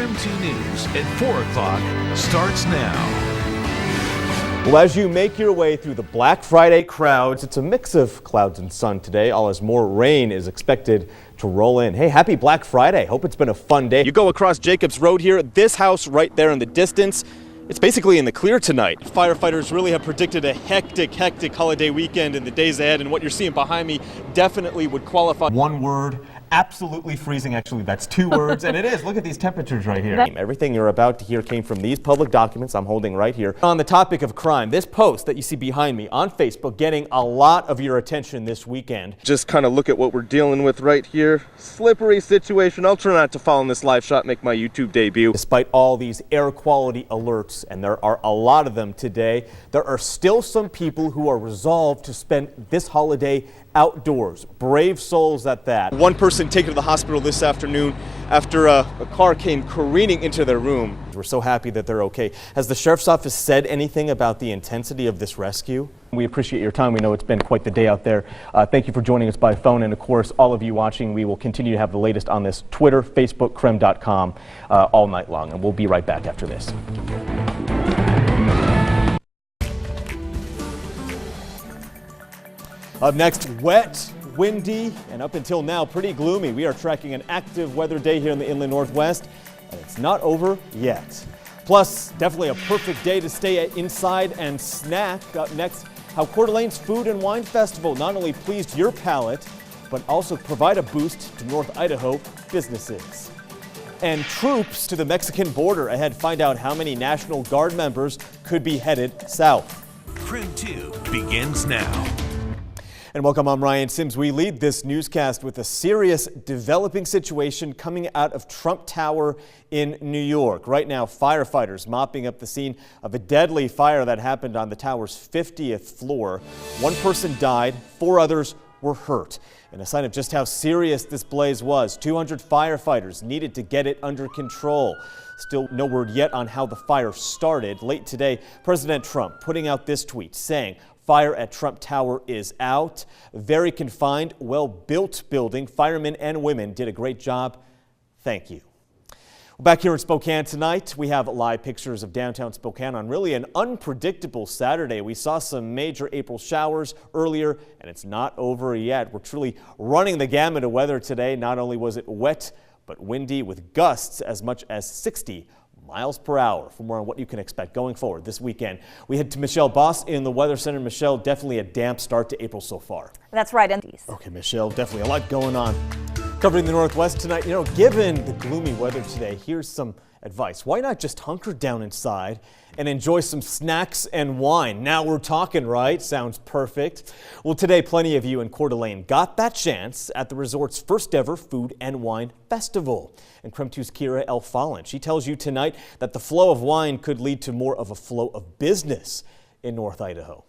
Crim 2 News at 4 o'clock starts now. Well, as you make your way through the Black Friday crowds, it's a mix of clouds and sun today, all as more rain is expected to roll in. Hey, happy Black Friday. Hope it's been a fun day. You go across Jacobs Road here, this house right there in the distance, it's basically in the clear tonight. Firefighters really have predicted a hectic holiday weekend in the days ahead, and what you're seeing behind me definitely would qualify. One word. Absolutely freezing. Actually, that's two words, and it is. Look at these temperatures right here. Everything you're about to hear came from these public documents I'm holding right here. On the topic of crime, this post that you see behind me on Facebook getting a lot of your attention this weekend. Just kind of look at what we're dealing with right here. Slippery situation. I'll try not to fall in this live shot, make my YouTube debut. Despite all these air quality alerts, and there are a lot of them today, there are still some people who are resolved to spend this holiday outdoors. Brave souls at that. One person taken to the hospital this afternoon after a car came careening into their room. We're so happy that they're okay. Has the sheriff's office said anything about the intensity of this rescue? We appreciate your time. We know it's been quite the day out there. Thank you for joining us by phone, and of course all of you watching, we will continue to have the latest on this Twitter, Facebook, Crim.com all night long, and we'll be right back after this. Up next, wet, windy, and up until now, pretty gloomy. We are tracking an active weather day here in the inland Northwest, and it's not over yet. Plus, definitely a perfect day to stay inside and snack. Up next, how Coeur d'Alene's Food and Wine Festival not only pleased your palate, but also provide a boost to North Idaho businesses. And troops to the Mexican border ahead. Find out how many National Guard members could be headed south. Crim 2 begins now. And welcome, I'm Ryan Sims. We lead this newscast with a serious developing situation coming out of Trump Tower in New York. Right now, firefighters mopping up the scene of a deadly fire that happened on the tower's 50th floor. One person died, 4 others were hurt. In a sign of just how serious this blaze was, 200 firefighters needed to get it under control. Still no word yet on how the fire started. Late today, President Trump putting out this tweet saying, "Fire at Trump Tower is out. Very confined, well-built building. Firemen and women did a great job. Thank you." Back here in Spokane tonight, we have live pictures of downtown Spokane on really an unpredictable Saturday. We saw some major April showers earlier, and it's not over yet. We're truly running the gamut of weather today. Not only was it wet, but windy with gusts as much as 60 miles per hour. For more on what you can expect going forward this weekend, we head to Michelle Boss in the Weather Center. Michelle, definitely a damp start to April so far. That's right. Okay, Michelle, definitely a lot going on. Covering the Northwest tonight, given the gloomy weather today, here's some advice. Why not just hunker down inside and enjoy some snacks and wine? Now we're talking, right? Sounds perfect. Well, today, plenty of you in Coeur d'Alene got that chance at the resort's first ever Food and Wine Festival. And Crim 2's Kira Elfallen, she tells you tonight that the flow of wine could lead to more of a flow of business in North Idaho.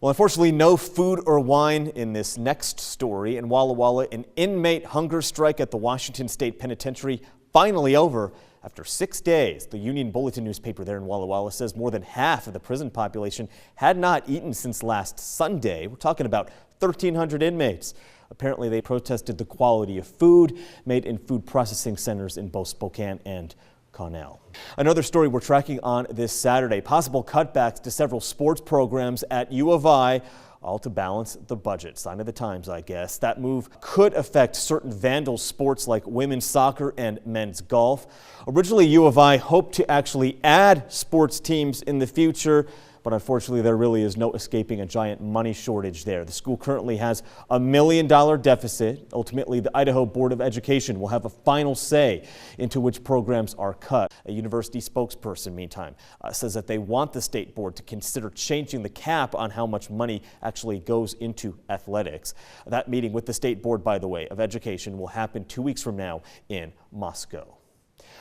Well, unfortunately, no food or wine in this next story. In Walla Walla, an inmate hunger strike at the Washington State Penitentiary finally over after 6 days. The Union Bulletin newspaper there in Walla Walla says more than half of the prison population had not eaten since last Sunday. We're talking about 1,300 inmates. Apparently, they protested the quality of food made in food processing centers in both Spokane and Connell. Another story we're tracking on this Saturday, possible cutbacks to several sports programs at U of I, all to balance the budget. Sign of the times, I guess. That move could affect certain Vandal sports like women's soccer and men's golf. Originally, U of I hoped to actually add sports teams in the future, but unfortunately there really is no escaping a giant money shortage there. The school currently has a $1 million deficit. Ultimately, the Idaho Board of Education will have a final say into which programs are cut. A university spokesperson, meantime, says that they want the state board to consider changing the cap on how much money actually goes into athletics. That meeting with the state board, by the way, of education will happen 2 weeks from now in Moscow.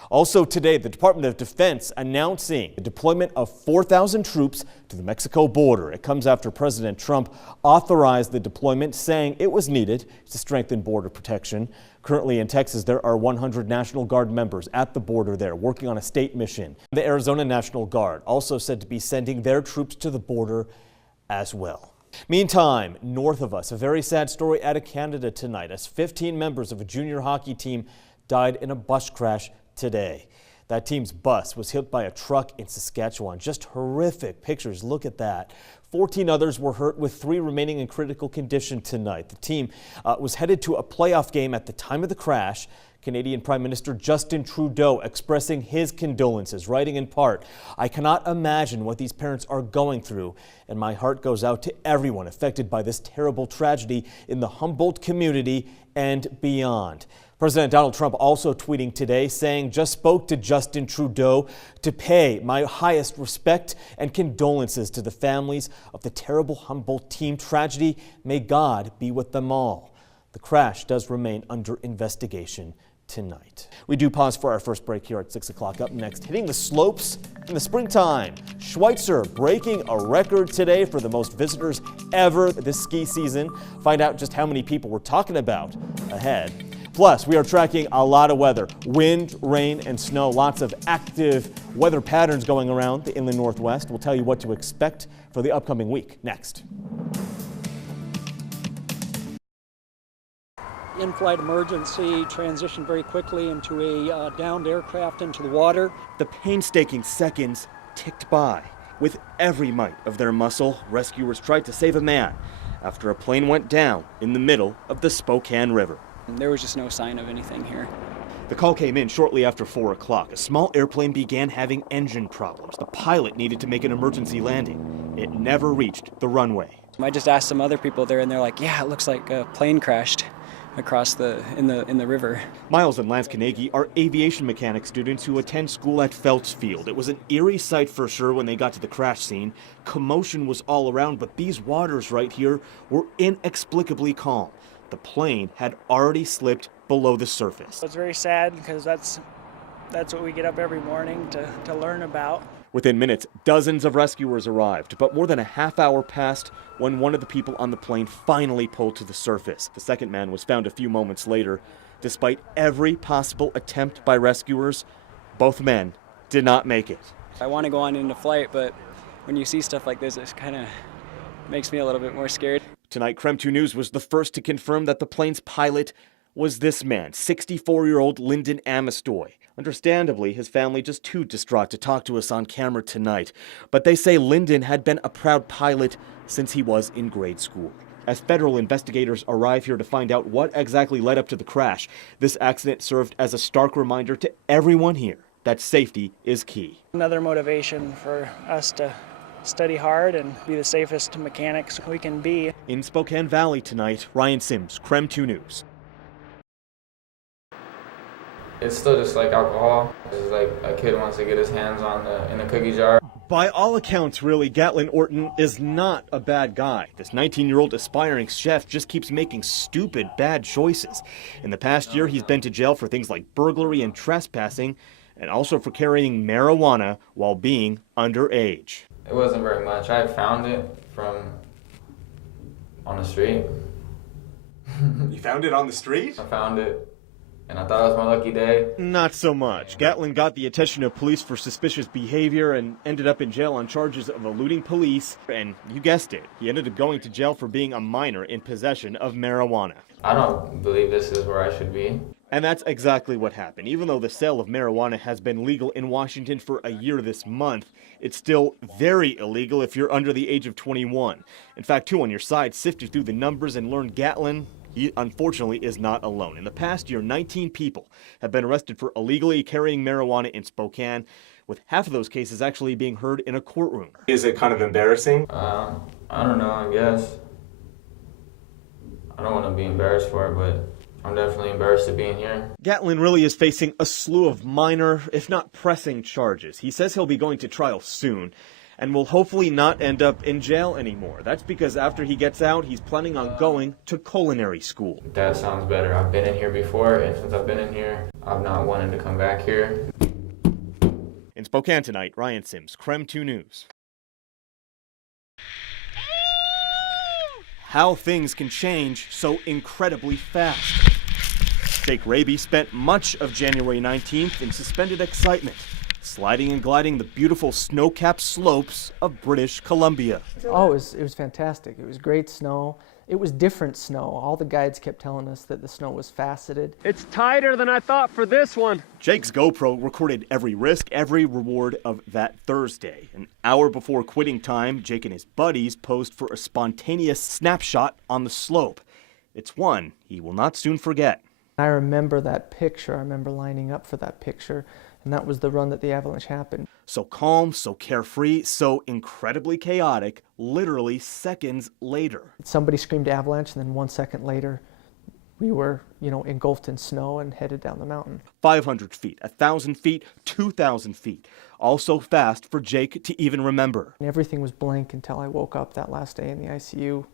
Also today, the Department of Defense announcing the deployment of 4,000 troops to the Mexico border. It comes after President Trump authorized the deployment, saying it was needed to strengthen border protection. Currently in Texas, there are 100 National Guard members at the border there working on a state mission. The Arizona National Guard also said to be sending their troops to the border as well. Meantime, north of us, a very sad story out of Canada tonight as 15 members of a junior hockey team died in a bus crash today. That team's bus was hit by a truck in Saskatchewan. Just horrific pictures. Look at that. 14 others were hurt, with 3 remaining in critical condition tonight. The team was headed to a playoff game at the time of the crash. Canadian Prime Minister Justin Trudeau expressing his condolences, writing in part, "I cannot imagine what these parents are going through, and my heart goes out to everyone affected by this terrible tragedy in the Humboldt community and beyond." President Donald Trump also tweeting today saying, "Just spoke to Justin Trudeau to pay my highest respect and condolences to the families of the terrible Humboldt team tragedy. May God be with them all." The crash does remain under investigation tonight. We do pause for our first break here at 6 o'clock. Up next, hitting the slopes in the springtime. Schweitzer breaking a record today for the most visitors ever this ski season. Find out just how many people we're talking about ahead. Plus, we are tracking a lot of weather. Wind, rain, and snow. Lots of active weather patterns going around the inland Northwest. We'll tell you what to expect for the upcoming week next. In-flight emergency transitioned very quickly into a downed aircraft into the water. The painstaking seconds ticked by. With every might of their muscle, rescuers tried to save a man after a plane went down in the middle of the Spokane River. There was just no sign of anything here. The call came in shortly after 4 o'clock. A small airplane began having engine problems. The pilot needed to make an emergency landing. It never reached the runway. I just asked some other people there, and they're like, "Yeah, it looks like a plane crashed across in the river." Miles and Lance Carnegie are aviation mechanics students who attend school at Phelps Field. It was an eerie sight for sure when they got to the crash scene. Commotion was all around, but these waters right here were inexplicably calm. The plane had already slipped below the surface. It's very sad because that's what we get up every morning to learn about. Within minutes, dozens of rescuers arrived, but more than a half hour passed when one of the people on the plane finally pulled to the surface. The second man was found a few moments later. Despite every possible attempt by rescuers, both men did not make it. I want to go on into flight, but when you see stuff like this, it kind of makes me a little bit more scared. Tonight, KREM 2 News was the first to confirm that the plane's pilot was this man, 64-year-old Lyndon Amistoy. Understandably, his family just too distraught to talk to us on camera tonight. But they say Lyndon had been a proud pilot since he was in grade school. As federal investigators arrive here to find out what exactly led up to the crash, this accident served as a stark reminder to everyone here that safety is key. Another motivation for us to study hard and be the safest mechanics we can be. In Spokane Valley tonight, Ryan Sims, KREM 2 News. It's still just like alcohol. It's like a kid wants to get his hands on in a cookie jar. By all accounts, really, Gatlin Orton is not a bad guy. This 19-year-old aspiring chef just keeps making stupid, bad choices. In the past year, he's been to jail for things like burglary and trespassing, and also for carrying marijuana while being underage. It wasn't very much. I found it on the street. You found it on the street? I found it, and I thought it was my lucky day. Not so much. Gatlin got the attention of police for suspicious behavior and ended up in jail on charges of eluding police. And you guessed it, he ended up going to jail for being a minor in possession of marijuana. I don't believe this is where I should be. And that's exactly what happened. Even though the sale of marijuana has been legal in Washington for a year this month, it's still very illegal if you're under the age of 21. In fact, 2 on your side sifted through the numbers and learned Gatlin, he unfortunately is not alone. In the past year, 19 people have been arrested for illegally carrying marijuana in Spokane, with half of those cases actually being heard in a courtroom. Is it kind of embarrassing? I don't know, I guess. I don't want to be embarrassed for it, but I'm definitely embarrassed to be in here. Gatlin really is facing a slew of minor, if not pressing charges. He says he'll be going to trial soon and will hopefully not end up in jail anymore. That's because after he gets out, he's planning on going to culinary school. That sounds better. I've been in here before, and since I've been in here, I've not wanted to come back here. In Spokane tonight, Ryan Sims, KREM 2 News. How things can change so incredibly fast. Jake Raby spent much of January 19th in suspended excitement, sliding and gliding the beautiful snow-capped slopes of British Columbia. Oh, it was fantastic. It was great snow. It was different snow. All the guides kept telling us that the snow was faceted. It's tighter than I thought for this one. Jake's GoPro recorded every risk, every reward of that Thursday. An hour before quitting time, Jake and his buddies posed for a spontaneous snapshot on the slope. It's one he will not soon forget. I remember that picture. I remember lining up for that picture, and that was the run that the avalanche happened. So calm, so carefree, so incredibly chaotic, literally seconds later. Somebody screamed avalanche, and then 1 second later, we were, engulfed in snow and headed down the mountain. 500 feet, 1,000 feet, 2,000 feet. All so fast for Jake to even remember. And everything was blank until I woke up that last day in the ICU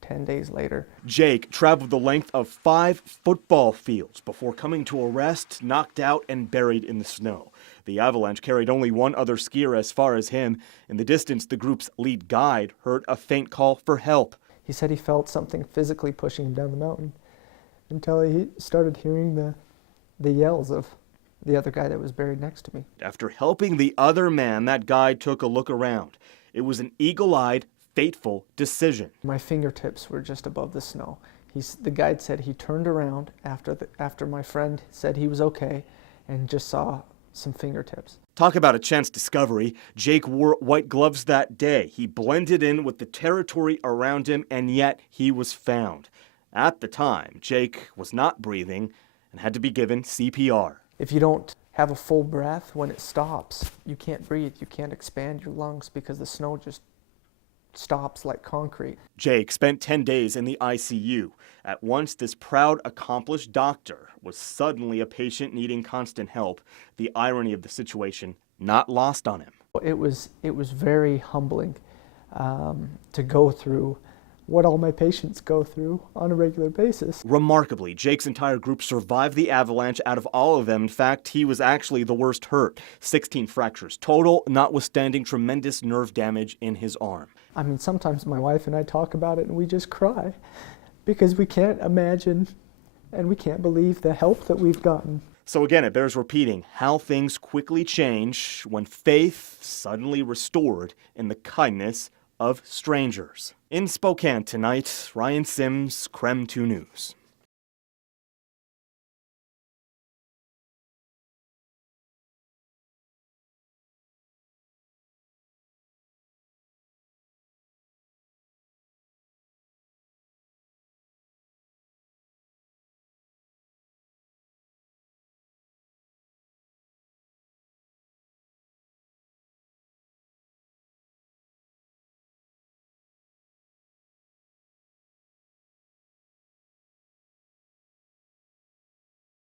10 days later. Jake traveled the length of 5 football fields before coming to a rest, knocked out and buried in the snow. The avalanche carried only one other skier as far as him. In the distance, the group's lead guide heard a faint call for help. He said he felt something physically pushing him down the mountain until he started hearing the yells of the other guy that was buried next to me. After helping the other man, that guide took a look around. It was an eagle-eyed, fateful decision. My fingertips were just above the snow. The guide said he turned around after my friend said he was okay and just saw some fingertips. Talk about a chance discovery. Jake wore white gloves that day. He blended in with the territory around him, and yet he was found. At the time, Jake was not breathing and had to be given CPR. If you don't have a full breath when it stops, you can't breathe. You can't expand your lungs because the snow just stops like concrete. Jake spent 10 days in the ICU. At once, this proud, accomplished doctor was suddenly a patient needing constant help. The irony of the situation not lost on him. It was very humbling to go through what all my patients go through on a regular basis. Remarkably, Jake's entire group survived the avalanche out of all of them. In fact, he was actually the worst hurt. 16 fractures total, notwithstanding tremendous nerve damage in his arm. I mean, sometimes my wife and I talk about it and we just cry because we can't imagine and we can't believe the help that we've gotten. So again, it bears repeating how things quickly change when faith suddenly restored in the kindness of strangers. In Spokane tonight, Ryan Sims, Creme 2 News.